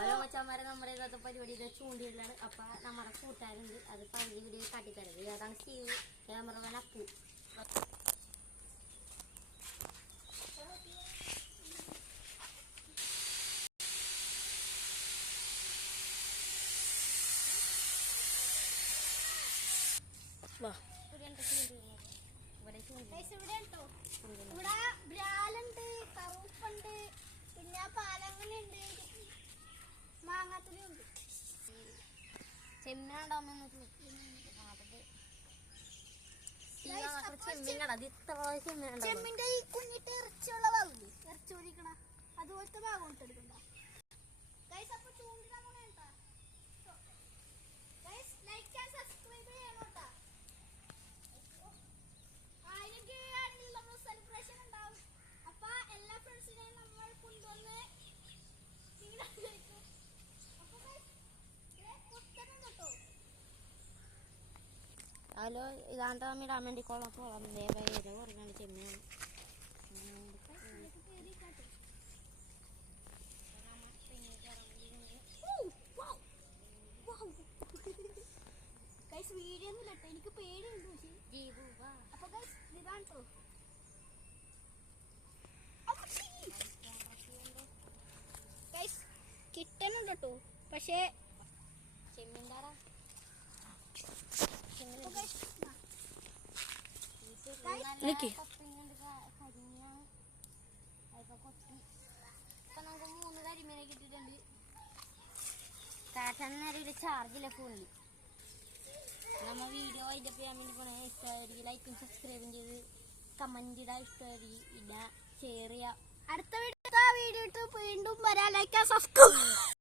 Hello മച്ചാന്മാരെ, നമ്മുടെ ഇന്നത്തെ പരിപാടി ചൂണ്ടിയിലാണ്. അപ്പൊ നമ്മുടെ കൂട്ടുകാരുണ്ട്, അത് പഴയ വീഡിയോ കാട്ടിത്തരത്. അതാണ് സ്റ്റീവ്, ക്യാമറമാൻ അപ്പു. ഇവിടെ ബ്രാലുണ്ട്, കറുപ്പുണ്ട്, പിന്നെ പാലങ്ങനുണ്ട്, മാങ്ങാത്തുലിയുണ്ട്. ചെമ്മീനുണ്ടാവുന്ന ചെമ്മിന്റെ ഈ കുഞ്ഞിട്ട് ഇറച്ചിയുള്ള ഭാഗമില്ലേ, ഇറച്ചി പൊരിക്കണ അതുപോലത്തെ ഭാഗം എടുക്കണ്ട. ഹലോ, ഇതാണ്ട് ഇടാൻ വേണ്ടി കൊള്ളാൻ കുറഞ്ഞാണ് ചെമ്മീനാണ്. വീഡിയോ ഒന്നും ഇല്ലട്ടോ, എനിക്ക് പേടിയുണ്ട്. അപ്പൊ ഇതാട്ടോ കിട്ടനുണ്ട് കേട്ടോ, പക്ഷേ ചെമ്മീൻകാരാ നമുക്ക് 3 കരിമീനെ കിട്ടിയിട്ടുണ്ട്. കാട്ടാനൊരു ചാർജില്ല ഫോണിൽ. നമ്മ വീഡിയോ അതിൻ്റെ ചെയ്യാൻ വേണ്ടി പോണേ. ഇഷ്ടമായിരിക്കും ലൈക്കും സബ്സ്ക്രൈബും ചെയ്ത് കമന്റ് ഇടാ, ഇഷ്ടമായിരിക്കും ഇടാ, ഷെയർ ചെയ്യാം. അടുത്ത വീഡിയോ വീണ്ടും വരാൻ. Like subscribe